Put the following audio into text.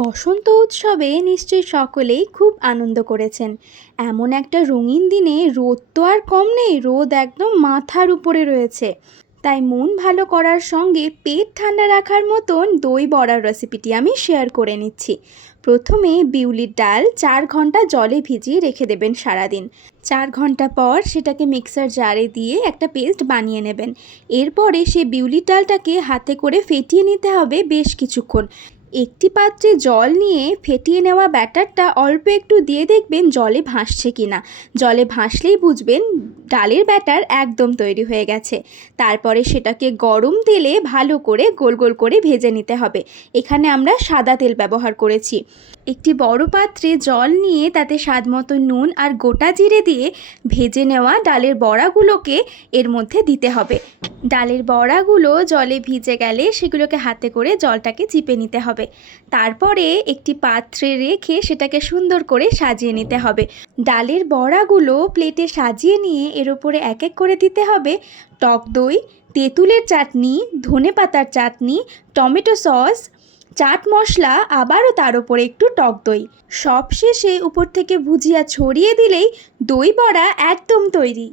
বসন্ত উৎসবে নিশ্চয়ই সকলেই খুব আনন্দ করেছেন। এমন একটা রঙিন দিনে রোদ তো আর কম নেই, রোদ একদম মাথার উপরে রয়েছে। তাই মন ভালো করার সঙ্গে পেট ঠান্ডা রাখার মতন দই বড়ার রেসিপিটি আমি শেয়ার করে নিচ্ছি। প্রথমে বিউলির ডাল 4 ঘন্টা জলে ভিজিয়ে রেখে দেবেন সারাদিন। 4 ঘন্টা পর সেটাকে মিক্সার জারে দিয়ে একটা পেস্ট বানিয়ে নেবেন। এরপরে সে বিউলির ডালটাকে হাতে করে ফেটিয়ে নিতে হবে বেশ কিছুক্ষণ। একটি পাত্রে জল নিয়ে ফেটিয়ে নেওয়া ব্যাটারটা অল্প একটু দিয়ে দেখবেন জলে ভাসছে কিনা। জলে ভাসলেই বুঝবেন ডালের ব্যাটার একদম তৈরি হয়ে গেছে। তারপরে সেটাকে গরম তেলে ভালো করে গোল গোল করে ভেজে নিতে হবে। এখানে আমরা সাদা তেল ব্যবহার করেছি। একটি বড় পাত্রে জল নিয়ে তাতে স্বাদমতো নুন আর গোটা জিরে দিয়ে ভেজে নেওয়া ডালের বড়াগুলোকে এর মধ্যে দিতে হবে। ডালের বড়াগুলো জলে ভিজে গেলে সেগুলোকে হাতে করে জলটাকে চিপে নিতে হবে। তারপরে একটি পাত্রে রেখে সেটাকে সুন্দর করে সাজিয়ে নিতে হবে। ডালের বড়াগুলো প্লেটে সাজিয়ে নিয়ে এর উপরে এক এক করে দিতে হবে টক দই, তেঁতুলের চাটনি, ধনেপাতার চাটনি, টমেটো সস, চাট মশলা, আবারও তার উপরে একটু টক দই। সবশেষে উপর থেকে ভুজিয়া ছড়িয়ে দিলেই দই বড়া একদম তৈরি।